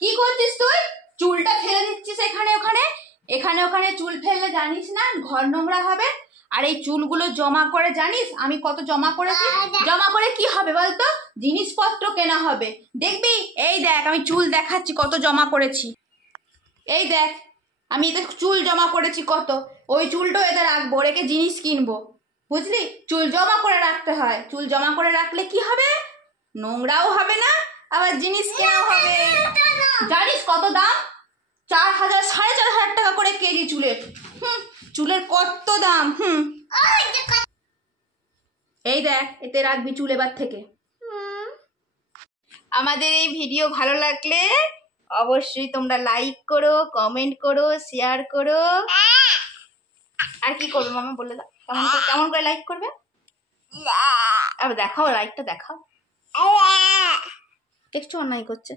কি করছিস তুই? চুলটা ফেলে দিচ্ছিস এখানে ওখানে, এখানে ওখানে চুল ফেললে জানিস না ঘর নোংরা হবে। আর এই চুলগুলো জমা করে জানিস আমি কত জমা করেছি? জমা করে কি হবে বলতো? জিনিসপত্র কেনা হবে। দেখবি, এই দেখ আমি চুল দেখাচ্ছি কত জমা করেছি। এই দেখ আমি এতে চুল জমা করেছি কত। ওই চুলটাও এতে রাখবো, রেখে জিনিস কিনবো, বুঝলি? চুল জমা করে রাখতে হয়। চুল জমা করে রাখলে কি হবে? নোংরাও হবে না, আবার জিনিস কেনাও হবে। জানিস কত দাম? 4,000 4,500 টাকা করে কেজি চুলের। চুলের কত দাম। এই দেখ এতে রাখবি চুল এবার থেকে। আমাদের এই ভিডিও ভালো লাগলে অবশ্যই তোমরা লাইক করো, কমেন্ট করো, শেয়ার করো। আর কি করবে মামা বলে দাও, কেমন করে লাইক করবে? আবার দেখাও, লাইকটা দেখাও। একটু অন্যায় করছে।